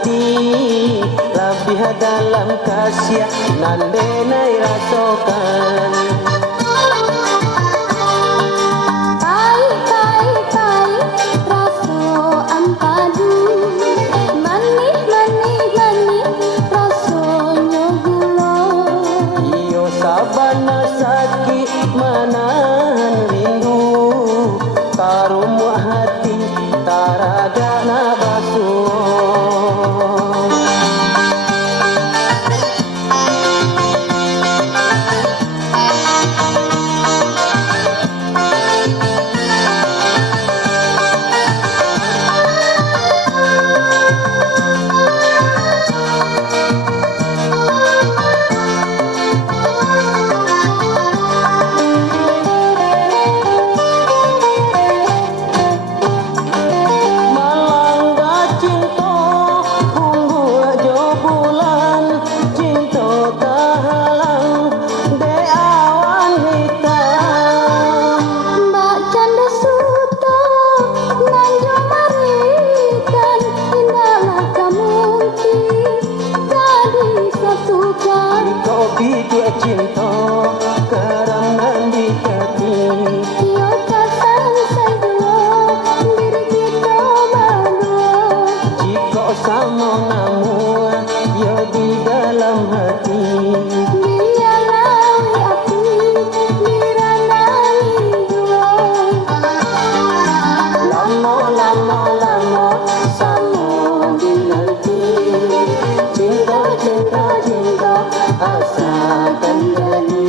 hati lebih dalam kasih nandenai rasakan. Sabana sakit menahan rindu tarumu hati taraga nabasuh. Bidua cinta karam nandi kati Yo kasang sayo diri kita berdua. Jika sama namu yo di dalam hati Biarlah aku dirandangi dua. Lama sama dinanti cinta asalkan jadi.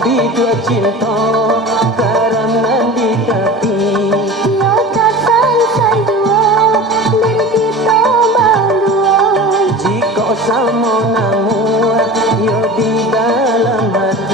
Bidua cinta karam nandi kati Yo kasang sayo diri kita berdua. Jika sama namu yo di dalam hati